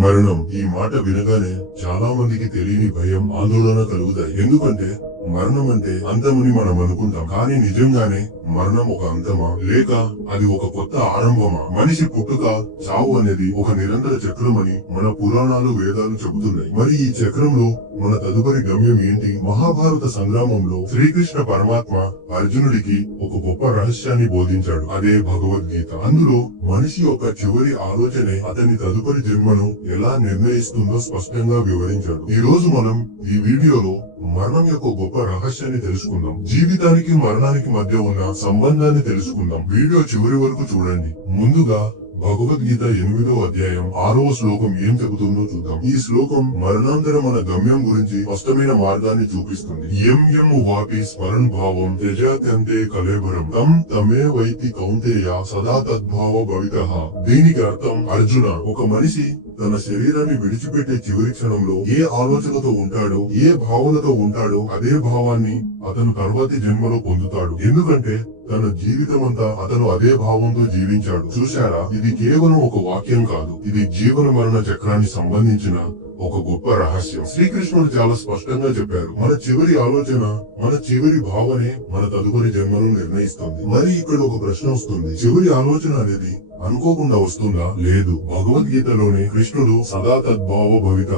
మరణం. ఈ మాట వినగానే చాలా మందికి తెలియని భయం ఆందోళన కలుగుతాయి. ఎందుకంటే మరణం అంటే అంతమని మనం అనుకుంటాం. కానీ నిజంగానే మరణం ఒక అంతమా? లేక అది ఒక కొత్త ఆరంభమా? మనిషి పుట్టుక చావు అనేది ఒక నిరంతర చక్రమని మన పురాణాలు వేదాలు చెబుతున్నాయి. మరి ఈ చక్రంలో మన తదుపరి గమ్యం ఏంటి? మహాభారత సంగ్రామంలో శ్రీకృష్ణ పరమాత్మ అర్జునుడికి ఒక గొప్ప రహస్యాన్ని బోధించాడు. అదే భగవద్గీత. అందులో మనిషి యొక్క చివరి ఆలోచనే అతని తదుపరి జన్మను ఎలా నిర్ణయిస్తుందో స్పష్టంగా వివరించాడు. ఈ రోజు మనం ఈ వీడియోలో మరణం యొక్క గొప్ప రహస్యాన్ని తెలుసుకుందాం. జీవితానికి మరణానికి మధ్య ఉన్న సంబంధాన్ని తెలుసుకుందాం. వీడియో చివరి వరకు చూడండి. ముందుగా భగవద్గీత ఎనిమిదో అధ్యాయం ఆరవ శ్లోకం ఏం చెబుతుందో చూద్దాం. ఈ శ్లోకం మరణాంతరం మన గమ్యం గురించి స్పష్టమైన మార్గాన్ని చూపిస్తుంది. ఎం ఎం వాపి స్మరణ్ భావం త్యజాత్యంతే కలేబరం తం తమే వైతి కౌంతేయ సదా తద్భావ భవిత. దీనికి అర్థం అర్జున ఒక మనిషి తన శరీరాన్ని విడిచిపెట్టే చివరి క్షణంలో ఏ ఆలోచనతో ఉంటాడో ఏ భావనతో ఉంటాడో అదే భావాన్ని అతను తర్వాతి జన్మలో పొందుతాడు. ఎందుకంటే తన జీవితం అంతా అతను అదే భావంతో జీవించాడు. చూశారా? ఇది కేవలం ఒక వాక్యం కాదు. ఇది జీవన మరణ చక్రానికి సంబంధించిన ఒక గొప్ప రహస్యం. శ్రీకృష్ణుడు చాలా స్పష్టంగా చెప్పారు. మన చివరి ఆలోచన మన చివరి భావనే మన తదుపరి జన్మను నిర్ణయిస్తుంది. మరి ఇక్కడ ఒక ప్రశ్న వస్తుంది. చివరి ఆలోచన అనేది అనుకోకుండా వస్తుందా? లేదు. భగవద్గీతలోనే కృష్ణుడు సదా తద్భావ భవిత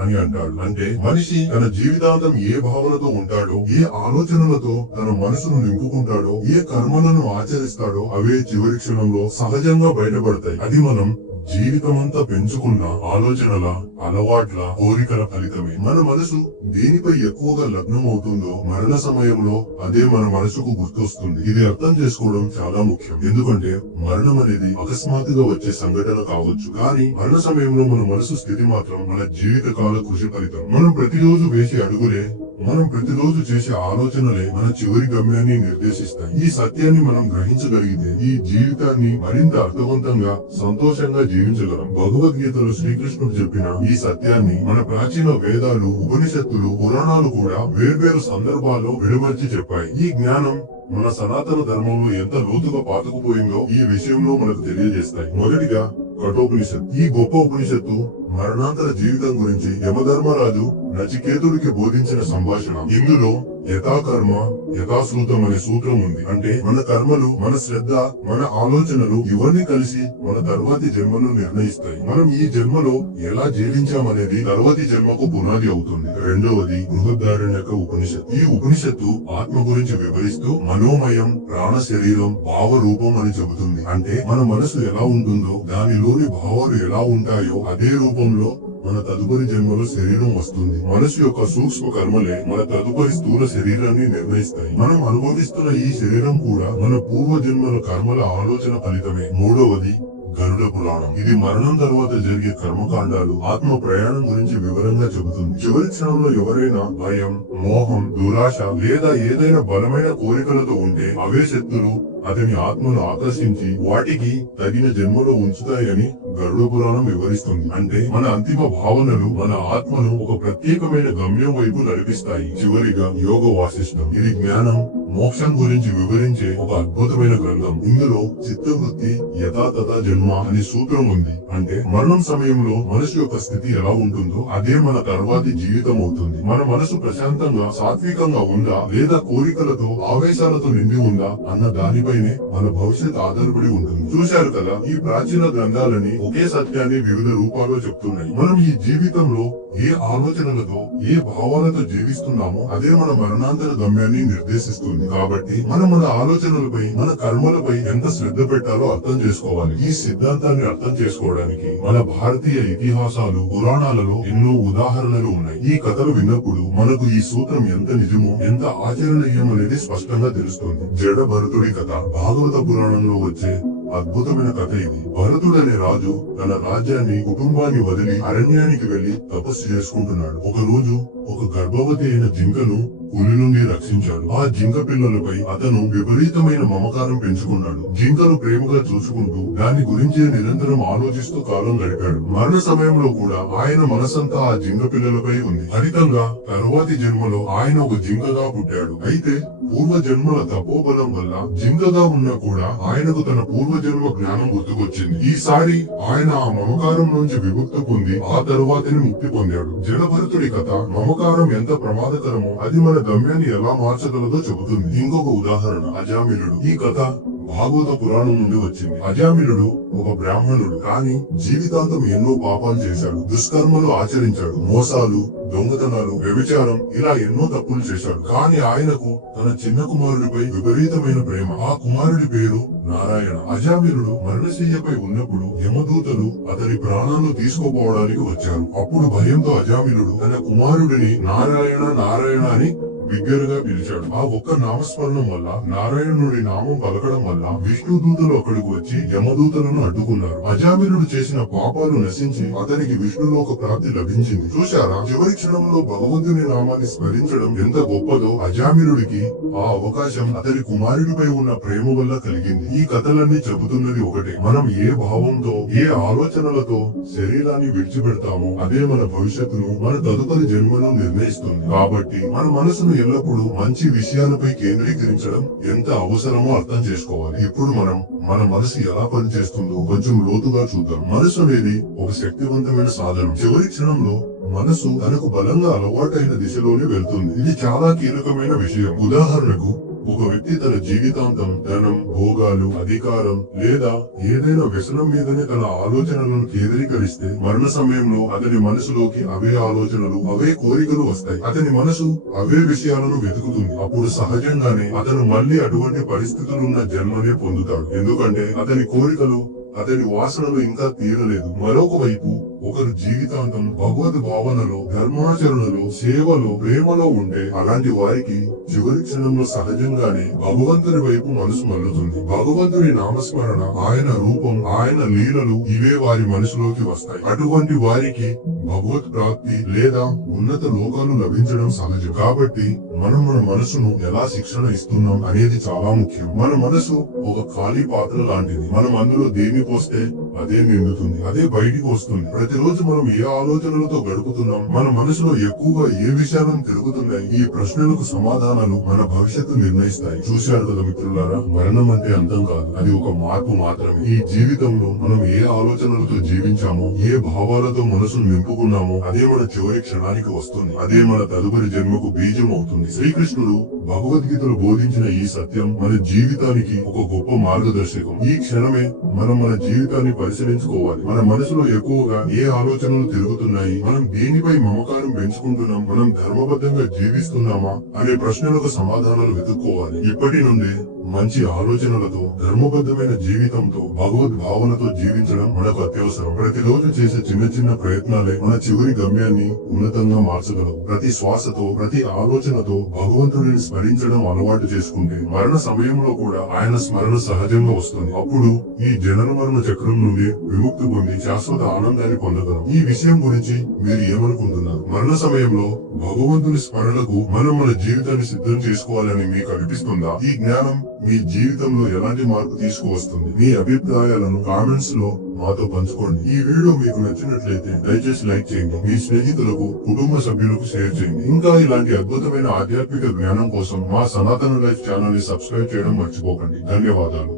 అని అంటాడు. అంటే మనిషి తన జీవితాంతం ఏ భావనతో ఉంటాడో ఏ ఆలోచనలతో తన మనసును నింపుకుంటాడో ఏ కర్మలను ఆచరిస్తాడో అవే చివరి క్షణంలో సహజంగా బయటపడతాయి. అది మనం జీవితమంతా పెంచుకున్న ఆలోచనల అలవాట్ల కోరికల ఫలితమే. మన మనసు దేనిపై ఎక్కువగా లగ్నం అవుతుందో మరణ సమయంలో అదే మన మనసుకు గుర్తొస్తుంది. ఇది అర్థం చేసుకోవడం చాలా ముఖ్యం. ఎందుకంటే మరణం అనేది అకస్మాత్తుగా వచ్చే సంఘటన కావచ్చు. కానీ మరణ సమయంలో మన మనసు స్థితి మాత్రం మన జీవిత కాల కృషి ఫలితం. మనం ప్రతిరోజు వేసే అడుగులే మనం ప్రతిరోజు చేసే ఆలోచనలే మన చివరి గమ్యాన్ని నిర్దేశిస్తాయి. ఈ సత్యాన్ని మనం గ్రహించగలిగితే ఈ జీవితాన్ని మరింత అర్థవంతంగా సంతోషంగా జీవించగలం. భగవద్గీతలో శ్రీకృష్ణుడు చెప్పిన ఈ సత్యాన్ని మన ప్రాచీన వేదాలు ఉపనిషత్తులు పురాణాలు కూడా వేర్వేరు సందర్భాల్లో విడమర్చి చెప్పాయి. ఈ జ్ఞానం మన సనాతన ధర్మంలో ఎంత లోతుగా పాతుకుపోయిందో ఈ విషయంలో మనకు తెలియజేస్తాయి. మొదటిగా కఠోపనిషత్తు. ఈ గొప్ప ఉపనిషత్తు మరణాంతర జీవితం గురించి యమధర్మరాజు నచికేతుడికి బోధించిన సంభాషణ. ఇందులో యథాకర్మ యథాశ్రుతం అనే సూత్రం ఉంది. అంటే మన కర్మలు మన శ్రద్ధ మన ఆలోచనలు ఇవన్నీ కలిసి మన తర్వాతి జన్మను నిర్ణయిస్తాయి. మనం ఈ జన్మలో ఎలా జీవించామనేది తర్వాతి జన్మకు పునాది అవుతుంది. రెండవది బృహదారణ్యక ఉపనిషత్ ఈ ఉపనిషత్తు ఆత్మ గురించి వివరిస్తూ మనోమయం ప్రాణ శరీరం భావ రూపం అని చెబుతుంది. అంటే మన మనసు ఎలా ఉంటుందో దానిలోని భావాలు ఎలా ఉంటాయో అదే రూపంలో మన తదుపరి జన్మలో శరీరం వస్తుంది. మనసు యొక్క సూక్ష్మ కర్మలే మన తదుపరి స్థూల శరీరాన్ని నిర్ణయిస్తాయి. మనం అనుభవిస్తున్న ఈ శరీరం కూడా మన పూర్వ జన్మల కర్మల ఆలోచన ఫలితమే. మూడవది గరుడ పురాణం. ఇది మరణం తర్వాత జరిగే కర్మకాండాలు. ఆత్మ ప్రయాణం గురించి వివరంగా చెబుతుంది. చివరి క్షణంలో ఎవరైనా భయం మోహం దురాశ లేదా ఏదైనా బలమైన కోరికలతో ఉంటే అవే శక్తులు అతని ఆత్మను ఆకర్షించి వాటికి తగిన జన్మలో ఉంచుతాయని గరుడ పురాణం వివరిస్తుంది. అంటే మన అంతిమ భావనలు మన ఆత్మను ఒక ప్రత్యేకమైన గమ్యం వైపు నడిపిస్తాయి. చివరిగా యోగ వాసిష్టం. ఇది జ్ఞానం మోక్షం గురించి వివరించే ఒక అద్భుతమైన గ్రంథం. ఇందులో చిత్తవృత్తి యథాతథ జన్మ అనే సూత్రం ఉంది. అంటే మరణం సమయంలో మనసు యొక్క స్థితి ఎలా ఉంటుందో అదే మన తర్వాతి జీవితం అవుతుంది. మన మనసు ప్రశాంతంగా సాత్వికంగా ఉందా లేదా కోరికలతో ఆవేశాలతో నిండి ఉందా అన్న దానిపైనే మన భవిష్యత్ ఆధారపడి ఉంటుంది. చూశారు కదా ఈ ప్రాచీన గ్రంథాలని ఒకే సత్యాన్ని వివిధ రూపాల్లో చెప్తున్నాయి. మనం ఈ జీవితంలో ఏ ఆలోచనలతో ఏ భావాలతో జీవిస్తున్నామో అదే మన మరణాంతర గమ్యాన్ని నిర్దేశిస్తుంది. కాబట్టి మనం మన ఆలోచనలపై మన కర్మలపై ఎంత శ్రద్ధ పెట్టాలో అర్థం చేసుకోవాలి. ఈ సిద్ధాంతాన్ని అర్థం చేసుకోవడానికి మన భారతీయ ఇతిహాసాలు పురాణాలలో ఎన్నో ఉదాహరణలు ఉన్నాయి. ఈ కథలు విన్నప్పుడు మనకు ఈ సూత్రం ఎంత నిజమో ఎంత ఆచరణీయం అనేది స్పష్టంగా తెలుస్తుంది. జడ భరతుడి కథ భాగవత పురాణంలో వచ్చే అద్భుతమైన కథ ఇది. భరతుడు అనే రాజు తన రాజ్యాన్ని కుటుంబాన్ని వదిలి అరణ్యానికి వెళ్ళి తపస్సు చేసుకుంటున్నాడు. ఒక రోజు ఒక గర్భవతి అయిన జింకను పులి నుండి రక్షించాడు. ఆ జింక పిల్లలపై అతను విపరీతమైన మమకారం పెంచుకున్నాడు. జింకను ప్రేమగా చూసుకుంటూ దాని గురించి నిరంతరం ఆలోచిస్తూ కాలం గడిపాడు. మరణ సమయంలో కూడా ఆయన మనసంతా ఆ జింక పిల్లలపై ఉంది. ఫలితంగా తరువాతి జన్మలో ఆయన ఒక జింకగా పుట్టాడు. అయితే పూర్వ జన్మల తపోబలం వల్ల జింకగా ఉన్నా కూడా ఆయనకు తన పూర్వ జన్మ జ్ఞానం గుర్తుకొచ్చింది. ఈసారి ఆయన ఆ మమకారం నుంచి విముక్తి పొంది ఆ తరువాతిని ముక్తి పొందాడు. జలభరతుడి కథ మమకారం ఎంత ప్రమాదకరమో అది మన గమ్యాన్ని ఎలా మార్చగలదో చెబుతుంది. ఇంకొక ఉదాహరణ అజామిలుడు. ఈ కథ భాగవత పురాణం నుండి వచ్చింది. అజామిలుడు ఒక బ్రాహ్మణుడు కానీ జీవితాంతం ఎన్నో పాపాలు చేశాడు. దుష్కర్మలు ఆచరించాడు. మోసాలు దొంగతనాలు వ్యభిచారం ఇలా ఎన్నో తప్పులు చేశాడు. కానీ ఆయనకు తన చిన్న కుమారుడిపై విపరీతమైన ప్రేమ. ఆ కుమారుడి పేరు నారాయణ. అజామిలుడు మరణశయ్యపై ఉన్నప్పుడు యమదూతలు అతని ప్రాణాలు తీసుకోపోవడానికి వచ్చారు. అప్పుడు భయంతో అజామిలుడు తన కుమారుడిని నారాయణ నారాయణ అని బిగ్గరగా పిలిచాడు. ఆ ఒక్క నామస్మరణం వల్ల నారాయణుడి నామం పలకడం వల్ల విష్ణు దూతలు అక్కడికి వచ్చి యమదూతలను అడ్డుకున్నారు. అజామిరుడు చేసిన పాపాలు నశించి అతనికి విష్ణులోక ప్రాప్తి లభించింది. చూశారా? చివరి క్షణంలో భగవంతుని నామాన్ని స్మరించడం ఎంత గొప్పదో అజామిరుడికి ఆ అవకాశం అతని కుమారుడిపై ఉన్న ప్రేమ వల్ల కలిగింది. ఈ కథలన్నీ చెబుతున్నది ఒకటే. మనం ఏ భావంతో ఏ ఆలోచనలతో శరీరాన్ని విడిచిపెడతామో అదే మన భవిష్యత్తును మన తదుపరి జన్మను నిర్ణయిస్తుంది. కాబట్టి మన మనసును ఎల్లప్పుడూ మంచి విషయాలపై కేంద్రీకరించడం ఎంత అవసరమో అర్థం చేసుకోవాలి. ఇప్పుడు మనం మన మనసు ఎలా పనిచేస్తుందో కొంచెం లోతుగా చూద్దాం. మనసు అనేది ఒక శక్తివంతమైన సాధనం. చివరి క్షణంలో మనసు తనకు బలంగా అలవాటైన దిశలోనే వెళ్తుంది. ఇది చాలా కీలకమైన విషయం. ఉదాహరణకు ఒక వ్యక్తి తన జీవితాంతం ధనం భోగాలు అధికారం లేదా ఏదైనా వ్యసనం మీదనే తన ఆలోచనలను కేంద్రీకరిస్తే మరణ సమయంలో అతని మనసులోకి అవే ఆలోచనలు అవే కోరికలు వస్తాయి. అతని మనసు అవే విషయాలను వెతుకుతుంది. అప్పుడు సహజంగానే అతను మళ్ళీ అటువంటి పరిస్థితులున్న జన్మనే పొందుతాడు. ఎందుకంటే అతని కోరికలు అతని వాసనలు ఇంకా తీరలేదు. మరొక వైపు ఒకరు జీవితాంతం భగవద్ భావనలో ధర్మాచరణలో సేవలో ప్రేమలో ఉంటే అలాంటి వారికి చివరి క్షణంలో సహజంగానే భగవంతుని వైపు మనసు మల్లుతుంది. భగవంతుని నామస్మరణ ఆయన రూపం ఆయన లీలలు ఇవే వారి మనసులోకి వస్తాయి. అటువంటి వారికి భగవత్ ప్రాప్తి లేదా ఉన్నత లోకాలు లభించడం సహజం. కాబట్టి మనం మన మనసును ఎలా శిక్షణ ఇస్తున్నాం అనేది చాలా ముఖ్యం. మన మనసు ఒక ఖాళీ పాత్ర లాంటిది. మనం అందులో దేన్ని పోస్తే అదే నిండుతుంది అదే బయటికి వస్తుంది. ప్రతిరోజు మనం ఏ ఆలోచనలతో గడుపుతున్నాం మన మనసులో ఎక్కువగా ఏ విషయాలను తిరుగుతున్నాయి ఈ ప్రశ్నలకు సమాధానాలు మన భవిష్యత్తు నిర్ణయిస్తాయి. చూశారు కదా మిత్రులారా మరణం అంటే అంతం కాదు అది ఒక మార్పు మాత్రమే. ఈ జీవితంలో మనం ఏ ఆలోచనలతో జీవించామో ఏ భావాలతో మనసును నింపుకున్నామో అదే మన చివరి క్షణానికి వస్తుంది. అదే మన తదుపరి జన్మకు బీజం అవుతుంది. శ్రీకృష్ణుడు భగవద్గీతలో బోధించిన ఈ సత్యం మన జీవితానికి ఒక గొప్ప మార్గదర్శకం. ఈ క్షణమే మనం మన జీవితాన్ని పరిశీలించుకోవాలి. మన మనసులో ఎక్కువగా ఏ ఆలోచనలు తిరుగుతున్నాయి? మనం దేనిపై మమకారం పెంచుకుంటున్నాం? మనం ధర్మబద్ధంగా జీవిస్తున్నామా? అనే ప్రశ్నలకు సమాధానాలు వెతుక్కోవాలి. ఇప్పటి నుండి మంచి ఆలోచనలతో ధర్మబద్ధమైన జీవితంతో భగవద్ భావనతో జీవించడం మనకు అత్యవసరం. ప్రతిరోజు చేసే చిన్న చిన్న ప్రయత్నాలే మన చివరి గమ్యాన్ని ఉన్నతంగా మార్చగలవు. ప్రతి శ్వాసతో ప్రతి ఆలోచనతో భగవంతుడిని స్మరించడం అలవాటు చేసుకుంటే మరణ సమయంలో కూడా ఆయన స్మరణ సహజంగా వస్తుంది. అప్పుడు ఈ జనన మరణ చక్రం నుండి నుండి విముక్తి పొంది శాశ్వత ఆనందాన్ని పొందగలం ఈ విషయం గురించి మీరు ఏమనుకుంటున్నారు? మరణ సమయంలో భగవంతుని స్మరణకు మనం మన జీవితాన్ని సిద్ధం చేసుకోవాలని మీకు అనిపిస్తుందా? ఈ జ్ఞానం మీ జీవితంలో ఎలాంటి మార్పు తీసుకువస్తుంది? మీ అభిప్రాయాలను కామెంట్స్లో మాతో పంచుకోండి. ఈ వీడియో మీకు నచ్చినట్లయితే దయచేసి లైక్ చేయండి. మీ స్నేహితులకు కుటుంబ సభ్యులకు షేర్ చేయండి. ఇంకా ఇలాంటి అద్భుతమైన ఆధ్యాత్మిక జ్ఞానం కోసం మా సనాతన లైఫ్ ఛానల్ని సబ్స్క్రైబ్ చేయడం మర్చిపోకండి. ధన్యవాదాలు.